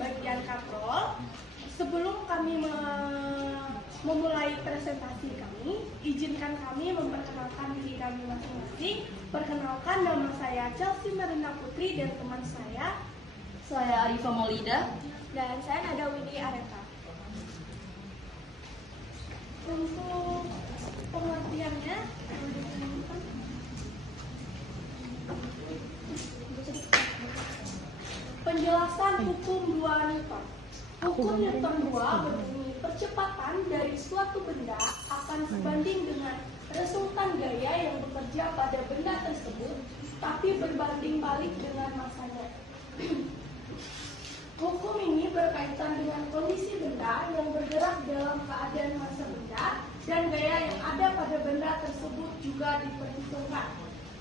bagian katrol. Sebelum kami memulai presentasi kami, izinkan kami memperkenalkan diri kami masing-masing. Perkenalkan, nama saya Chelsea Marina Putri dan teman saya Arifah Maulida, dan saya Nada Winnie Areta. Untuk pengertiannya, penjelasan hukum 2 Newton. Hukum Newton 2 berbunyi percepatan dari suatu benda akan sebanding dengan resultan gaya yang bekerja pada benda tersebut, tapi berbanding balik dengan masanya. Hukum ini berkaitan dengan kondisi benda yang bergerak dalam keadaan massa benda dan gaya yang ada pada benda tersebut juga diperhitungkan.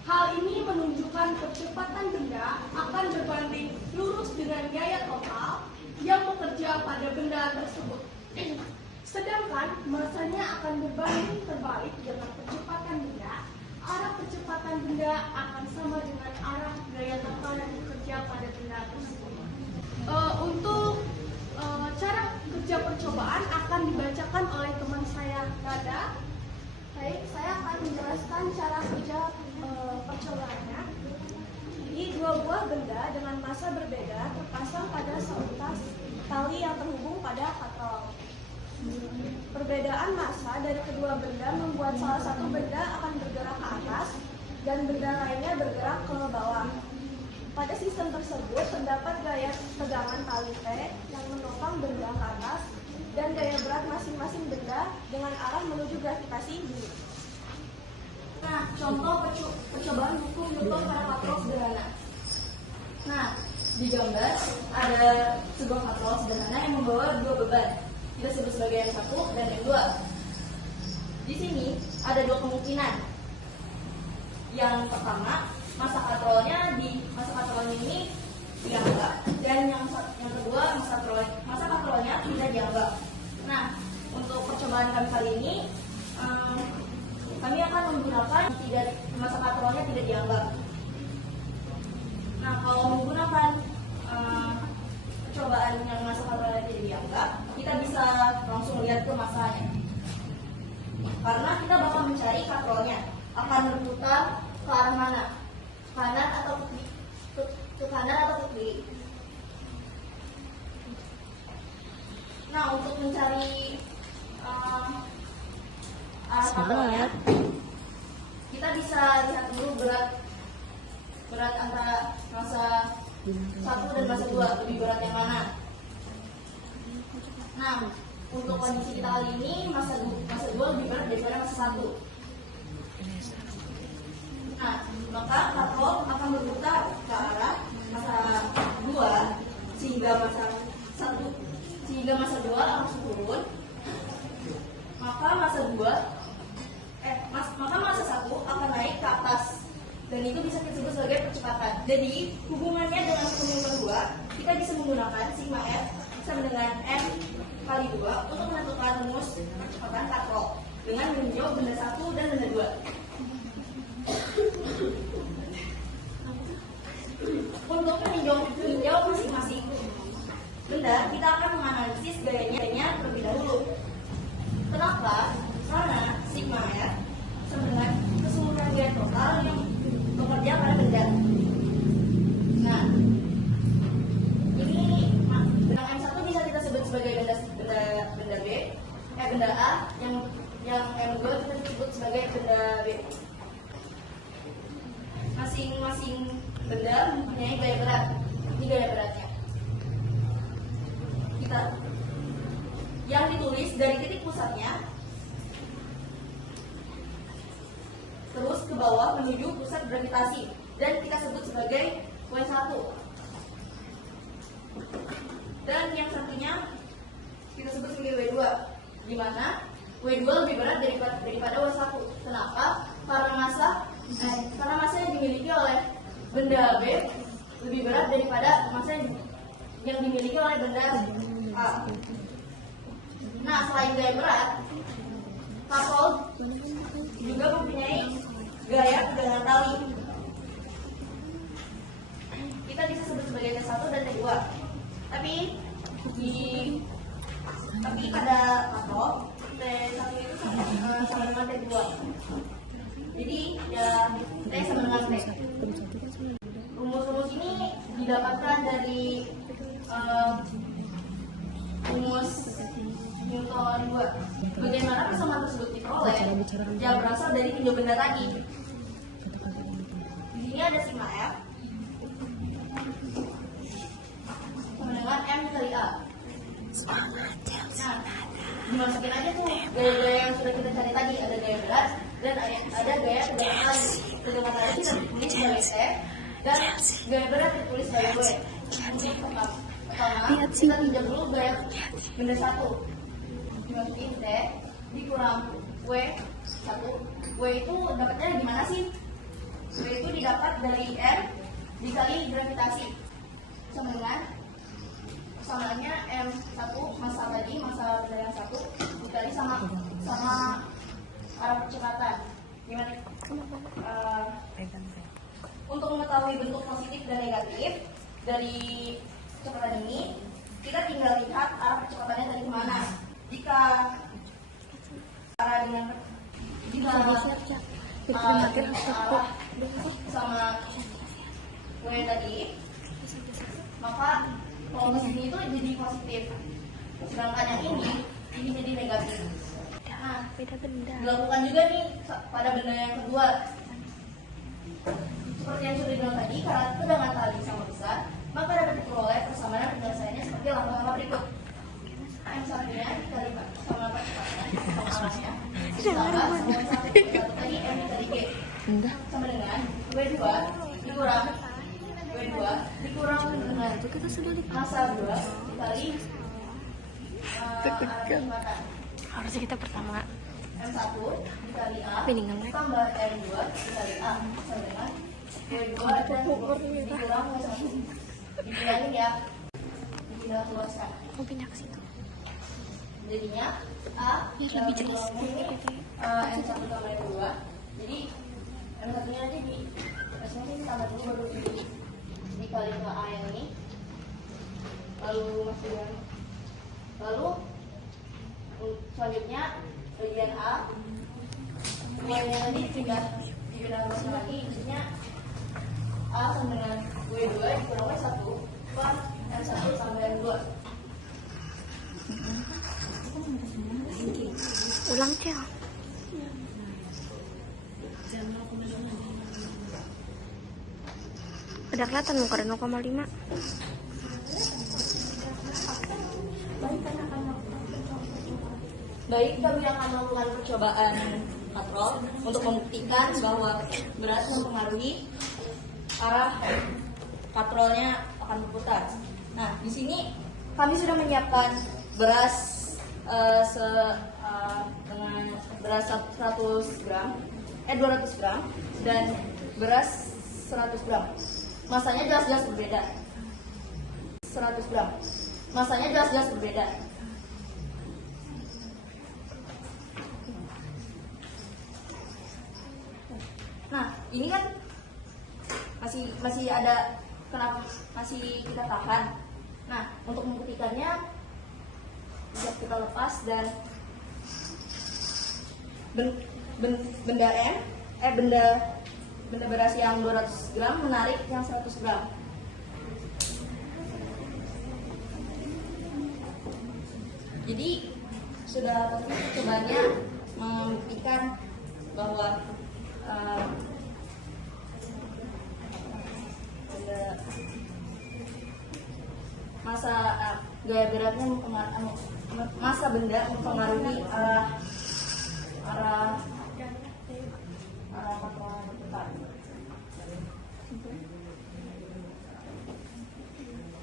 Hal ini menunjukkan percepatan benda akan berbanding lurus dengan gaya total yang bekerja pada benda tersebut. Sedangkan masanya akan berbanding terbalik dengan percepatan benda. Arah percepatan benda akan sama dengan arah gaya total yang bekerja pada benda tersebut. Untuk cara kerja percobaan akan dibacakan oleh teman saya Nada. Baik, saya akan menjelaskan cara kerja percobaannya. Jadi, 2 buah benda dengan massa berbeda terpasang pada seutas tali yang terhubung pada katrol. Perbedaan massa dari kedua benda membuat salah satu benda akan bergerak ke atas dan benda lainnya bergerak ke bawah. Pada sistem tersebut terdapat gaya tegangan tali T yang menopang benda ke atas dan gaya berat masing-masing benda dengan arah menuju gravitasi bumi. Nah, contoh percobaan hukum Newton pada katrol sederhana. Nah, di gambar ada sebuah katrol sederhana yang membawa 2 beban. Kita sebut sebagai yang 1 dan yang 2. Di sini ada 2 kemungkinan. Yang pertama, massa katrolnya ini dianggap, dan yang kedua massa katrolnya tidak dianggap. Nah, untuk percobaan kami kali ini kami akan menggunakan massa katrolnya tidak dianggap. Nah, kalau menggunakan percobaan yang massa katrolnya tidak dianggap, kita bisa langsung lihat ke massanya. Karena kita bakal mencari katrolnya akan berputar ke arah mana, kanan atau ke kanan atau ke kiri. Nah, untuk mencari arah katrolnya, kita bisa lihat dulu berat antara massa 1 dan massa 2, lebih berat yang mana. Nah, untuk kondisi kita kali ini massa 2 lebih berat daripada massa 1. Nah, maka katrol akan berputar ke arah massa 2 sehingga massa 2 langsung turun. Maka massa 1 akan naik ke atas. Dan itu bisa disebut sebagai percepatan. Jadi, hubungannya dengan hukum Newton 2, kita bisa menggunakan sigma F sama dengan M kali 2 untuk menentukan rumus percepatan katrol dengan meninjau benda 1 dan benda 2. Untuk meninjau masing-masing benda, kita akan menganalisis gayanya terlebih dahulu. Kenapa? Karena sigma F sama dengan keseluruhan gaya total yang bekerja pada benda. Nah, ini benang M1 bisa kita sebut sebagai benda B, benda A, yang M2 kita sebut sebagai benda B. Masing-masing benda mempunyai gaya berat. Ini gaya beratnya. Yang ditulis dari titik pusatnya terus ke bawah menuju pusat gravitasi, dan kita sebut sebagai W1. Dan yang satunya kita sebut sebagai W2, di mana W2 lebih berat daripada W1. Kenapa? Karena massa yang dimiliki oleh benda B lebih berat daripada massa yang dimiliki oleh benda A. Nah, selain gaya berat, katrol juga mempunyai gaya tegangan tali. Kita bisa sebut sebagai T1 dan T2. Tapi Tapi pada katrol T1 itu sama dengan T2. Jadi ya T sama dengan T. Rumus-rumus ini didapatkan dari rumus Newton 2. Bagaimana persamaan tersebut diperoleh? Yang berasal dari tinjau benda tadi. Di sini ada sigma F sama dengan M kali A. Nah, dimasukin aja tuh gaya-gaya yang sudah kita cari tadi. Ada gaya berat dan ada gaya tegangan tali. Tegangan tali kita ditulis sebagai T dan gaya berat ditulis sebagai W. Pertama, kita tinjau dulu gaya benda 1. Dimasukin T dikurang W1. W itu dapatnya dari mana sih? W itu didapat dari M dikali gravitasi sama dengan persamaannya M1 massa tadi, massa benda yang 1 dikali sama arah percepatan. Gimana? Untuk mengetahui bentuk positif dan negatif dari kecepatan ini, kita tinggal lihat arah percepatannya tadi kemana. Jika arah dengan arah sama W tadi, maka kalau di sini itu jadi positif, sedangkan yang ini jadi negatif. Nah, dilakukan juga nih pada benda yang kedua. Seperti yang sudah dibilang tadi, karena tegangan tali sama besar, maka dapat diperoleh persamaan penyelesaiannya seperti langkah-langkah berikut. M1-nya dikali sama percepatan sama arahnya ditambah sama 1 tadi M dikali G sama dengan W2 dikurang dengan massa 2 dikali arah kecepatan. Harusnya kita pertama M1 dikali A tambah M2 dikali A sama dengan W2 dan dikurang W1. Dibilangin ya, dibilang luaskan. mau pindah ke situ. Jadinya A Biar lebih jelas. M1 tambah M2. Jadi M1 nya aja di ini tambah dulu baru dikali ke A yang ini. Lalu selanjutnya bagian A Y-nya tadi dipindah luaskan lagi, intinya A sama dengan W2 dikurang W1 per M1 tambah M2. Ulang Cel. Udah kelihatan muka 0,5. Baik, kami akan melakukan percobaan katrol untuk membuktikan bahwa berat mempengaruhi arah katrolnya akan berputar. Nah, di sini kami sudah menyiapkan beras dengan beras 100 gram, 200 gram dan beras 100 gram. Masanya jelas-jelas berbeda. 100 gram. Masanya jelas-jelas berbeda. Nah, ini kan masih ada, kenapa masih kita tahan. Nah, untuk membuktikannya bisa kita lepas dan benda beras yang 200 gram menarik yang 100 gram. Jadi sudah percobaannya membuktikan bahwa gaya beratnya massa benda mempengaruhi arah katrol berputar.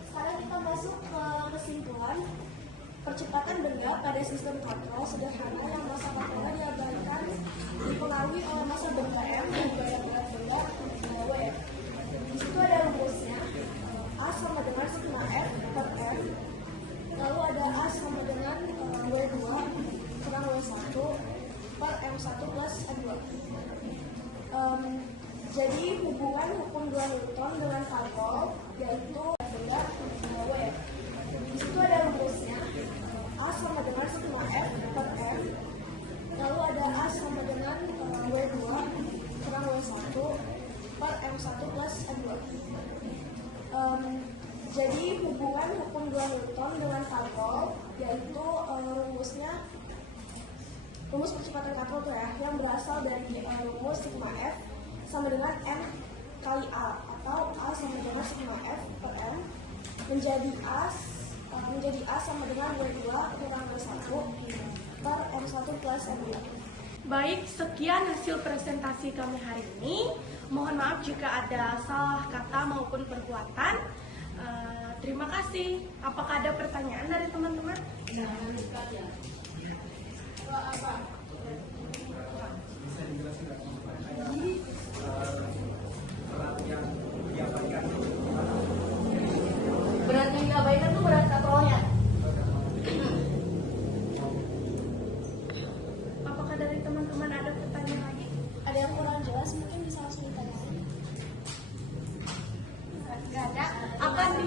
Sekarang kita masuk ke kesimpulan. Percepatan benda pada sistem katrol sederhana yang massa katrolnya diabaikan dipengaruhi oleh massa benda M dan gaya berat benda W. Di situ ada rumusnya. A sama dengan sigma F per M. Lalu ada A sama dengan W2 kurang W1 per M1 plus M2. Jadi hubungan hukum 2 Newton dengan katrol yaitu benda W. Di situ ada rumus percepatan katrol tuh ya, yang berasal dari rumus sigma F sama dengan M kali A, atau A sama dengan sigma F per M menjadi A sama dengan W2 kurang W1 per M1 plus M2. Baik, sekian hasil presentasi kami hari ini. Mohon maaf jika ada salah kata maupun perbuatan. Terima kasih. Apakah ada pertanyaan dari teman-teman? Berat yang diabaikan tuh berat katrolnya. Apakah dari teman-teman ada pertanyaan lagi? Ada yang kurang jelas mungkin bisa langsung ditanyakan. Nggak ada. Akan di